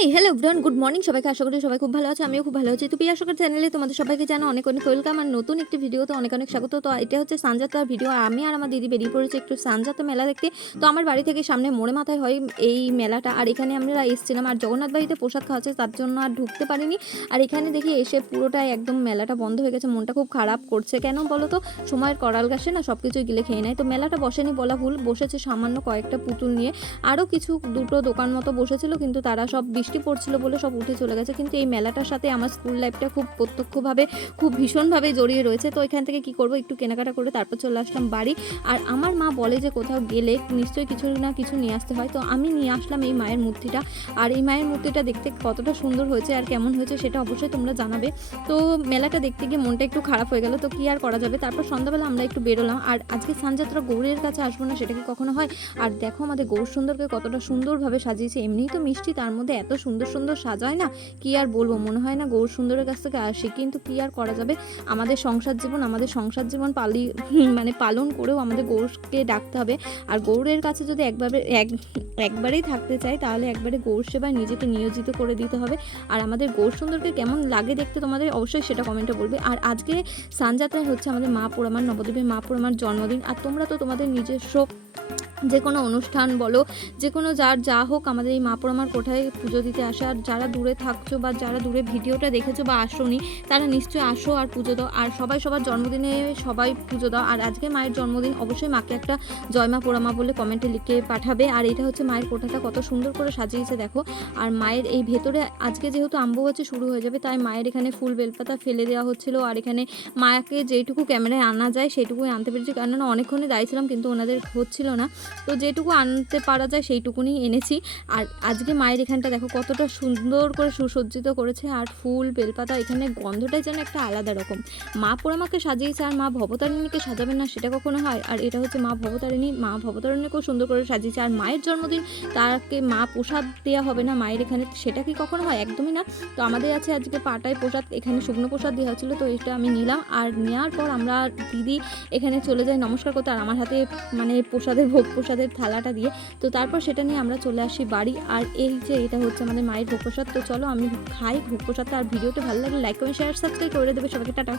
Hey hello everyone good morning সবাইকে আশা করি সবাই খুব ভালো আছে, আমিও খুব ভালো আছি। তো পিয়া সরকার চ্যানেলে তোমাদের সবাইকে জানো অনেক অনেক ওয়েলকাম আর নতুন একটি ভিডিওতে অনেক অনেক স্বাগত। তো এটা হচ্ছে সানজাতার ভিডিও। আর আমি আর আমার দিদি বেরিয়ে পড়েছি একটু সানজাতা মেলা দেখতে। তো আমার বাড়ি থেকে সামনে মোড়ে মাথায় হয় এই মেলাটা। আর এখানে আমরা এসেছিলাম আর জগন্নাথ বাড়িতে প্রসাদ খাওয়াচ্ছে তার জন্য আর ঢুকতে পারিনি। আর এখানে দেখি এসে পুরোটাই একদম মেলাটা বন্ধ হয়ে গেছে, মনটা খুব খারাপ করছে। কেন বলো তো? সময়ের করাল গাছে না সব কিছুই গিলে খেয়ে নেয়। তো মেলাটা বসেনি বলা ভুল, বসেছে সামান্য কয়েকটা পুতুল নিয়ে। আরও কিছু দুটো দোকান মতো বসেছিল, কিন্তু তারা সব বৃষ্টি পড়ছিল বলে সব উঠে চলে গেছে। কিন্তু এই মেলাটার সাথে আমার স্কুল লাইফটা খুব প্রত্যক্ষভাবে, খুব ভীষণভাবে জড়িয়ে রয়েছে। তো এখান থেকে কি করব? একটু কেনাকাটা করে তারপর চলে আসলাম বাড়ি। আর আমার মা বলে যে কোথাও গেলে নিশ্চয়ই কিছু না কিছু নিয়ে আসতে হয়। তো আমি নিয়ে আসলাম এই মায়ের মূর্তিটা। আর এই মায়ের মূর্তিটা দেখতে কতটা সুন্দর হয়েছে আর কেমন হয়েছে সেটা অবশ্যই তোমরা জানাবে। তো মেলাটা দেখতে গিয়ে মনটা একটু খারাপ হয়ে গেল। তো কি আর করা যাবে? তারপর সন্ধ্যাবেলা আমরা একটু বেরোলাম। আর আজকে সানযাত্রা গৌরের কাছে আসব না সেটা কি কখনো হয়? আর দেখো আমাদের গৌর সুন্দরকে কতটা সুন্দরভাবে সাজিয়েছে। এমনিই তো মিষ্টি, তার মধ্যে এত সুন্দর সুন্দর সাজায় না, কি আর বলব? মনে হয় না গৌর সুন্দরের কাছ থেকে আসে কিন্তু কি আর করা যাবে? আমাদের সংসার জীবন, আমাদের সংসার জীবন পালি মানে পালন করেও আমাদের গৌরকে ডাকতে হবে। আর গৌরের কাছে যদি একবারে, এক, একবারেই থাকতে চাই, তাহলে একবারে গৌর সেবায় নিজেকে নিয়োজিত করে দিতে হবে। আর আমাদের গৌর সুন্দরকে কেমন লাগে দেখতে তোমাদের অবশ্যই সেটা কমেন্টে বলবে। আর আজকে সানযাত্রায় হচ্ছে আমাদের মা পোড়ামার নবদ্বীপের মা পোড়ামার জন্মদিন। আর তোমরা তো তোমাদের নিজস্ব যে কোনো অনুষ্ঠান বলো, যে কোনো যার যা হোক আমাদের এই মাপড়ামার কোঠায় পুজো দিতে আসে। আর যারা দূরে থাকছো বা যারা দূরে ভিডিওটা দেখেছ বা আসোনি, তারা নিশ্চয়ই আসো আর পুজো দাও। আর সবাই সবার জন্মদিনে সবাই পুজো দাও। আর আজকে মায়ের জন্মদিন, অবশ্যই মাকে একটা জয়মা পোড়ামা বলে কমেন্টে লিখে পাঠাবে। আর এটা হচ্ছে মায়ের কোঠাটা কত সুন্দর করে সাজিয়েছে, দেখো। আর মায়ের এই ভেতরে আজকে যেহেতু আম্বুবাচি শুরু হয়ে যাবে, তাই মায়ের এখানে ফুল বেলপাতা ফেলে দেওয়া হচ্ছিল। আর এখানে মাকে যেটুকু ক্যামেরায় আনা যায় সেটুকুই আনতে পেরেছি। কেননা অনেকক্ষণে দাঁড়িয়েছিলাম কিন্তু ওনাদের হচ্ছিল না। তো যেটুকু আনতে পারা যায় সেইটুকুনি এনেছি। আর আজকে মায়ের এখানটা দেখো কতটা সুন্দর করে সুসজ্জিত করেছে। আর ফুল, বেলপাতা, এখানে গন্ধটাই যেন একটা আলাদা রকম। মা পোড়ামাকে সাজিয়েছে আর মা ভবতারিণীকে সাজাবে না সেটা কখনো হয়। আর এটা হচ্ছে মা ভবতারিণী। মা ভবতারিণীকেও সুন্দর করে সাজিয়েছে। আর মায়ের জন্মদিন তাকে মা প্রসাদ দেওয়া হবে না মায়ের এখানে। সেটা কি কখনো হয়? একদমই না। তো আমাদের আছে আজকে পাটায় প্রসাদ, এখানে শুকনো প্রসাদ দেওয়া হয়েছিল তো এটা আমি নিলাম। আর নেওয়ার পর আমরা দিদি এখানে চলে যাই নমস্কার করতে। আর আমার হাতে মানে প্রসাদের ভোগ প্রসাদের থালাটা দিয়ে। তো তারপর সেটা নিয়ে আমরা চলে আসি বাড়ি। আর এই যে এটা হচ্ছে আমাদের মায়ের ভোগপ্রসাদ। তো চলো আমি খাই ভোগপ্রসাদটা। আর ভিডিওটা ভালো লাগলে লাইক কমেন্ট শেয়ার সাবস্ক্রাইব করে দেবে সবাইকে। টাটা।